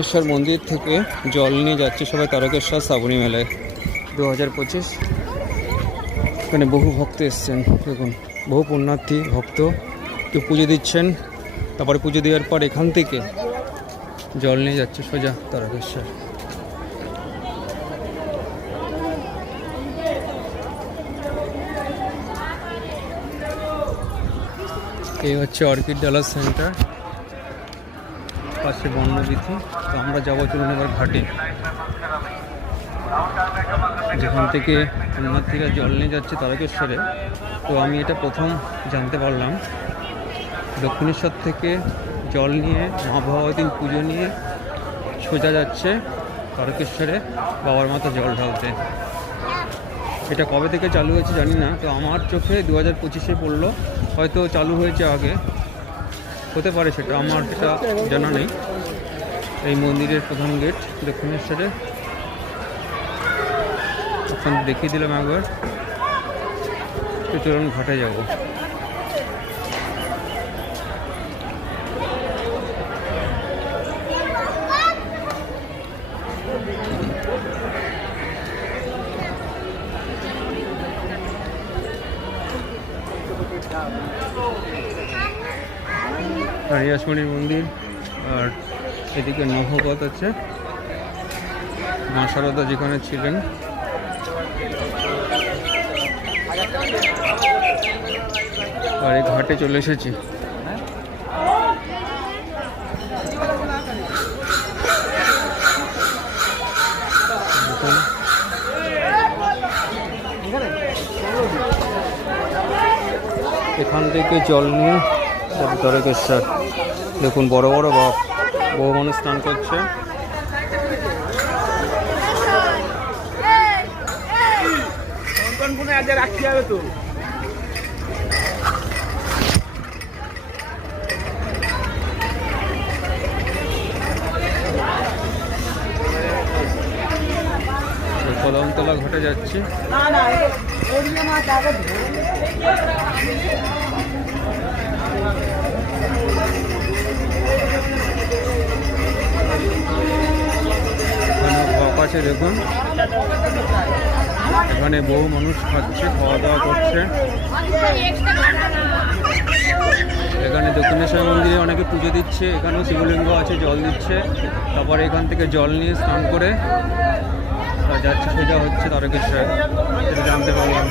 তারকেশ্বর মন্দির থেকে জল নিয়ে যাচ্ছে সবাই তারকেশ্বর শ্রাবণী মেলায় 2025। এখানে বহু ভক্ত এসছেন, দেখুন বহু পুণ্যার্থী ভক্ত কেউ পুজো দিচ্ছেন, তারপরে পুজো দেওয়ার পর এখান থেকে জল নিয়ে যাচ্ছে সোজা তারকেশ্বর। এই হচ্ছে অর্কিড ডালার সেন্টার, পাশে বন্যবীথি। তো আমরা যাবো, চলুন এবার ঘাটে, যেখান থেকে পুণ্যার্থীরা জল নিয়ে যাচ্ছে তারকেশ্বরে। তো আমি এটা প্রথম জানতে পারলাম, দক্ষিণেশ্বর থেকে জল নিয়ে মা ভগবতীর পুজো নিয়ে সোজা যাচ্ছে তারকেশ্বরে বাবার মাথা জল ঢালতে। এটা কবে থেকে চালু হয়েছে জানি না, তো আমার চোখে 2025-এ পড়লো, হয়তো চালু হয়েছে আগে, হতে পারে, সেটা আমার সেটা জানা নেই। এই মন্দিরের প্রধান গেট দক্ষিণেশ্বরে, এখন দেখিয়ে দিলাম একবার। তো চলুন ঘাটে যাব। হরিয়াসমণি মন্দির, আর এদিকে নহবত আছে, মা শারদা যেখানে ছিলেন। আর এই ঘাটে চলে এসেছি। এখান থেকে জল নিয়ে তারকেশ্বর, দেখুন বড় বড় বাপ, বহু মানুষ স্নান করছে। কদমতলা ঘাটে যাচ্ছি। আছে দেখুন, এখানে বহু মানুষ খাচ্ছে, খাওয়া দাওয়া করছে। এখানে দক্ষিণেশ্বর মন্দিরে অনেকে পুজো দিচ্ছে, এখানেও শিবলিঙ্গ আছে, জল দিচ্ছে। তারপরে এখান থেকে জল নিয়ে স্নান করে যাচ্ছে সোজা হচ্ছে তারকেশ্বর, সেটা জানতে পারলাম।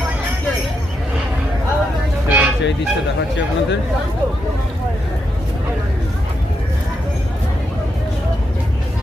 সেই দৃশ্য দেখাচ্ছি আপনাদের।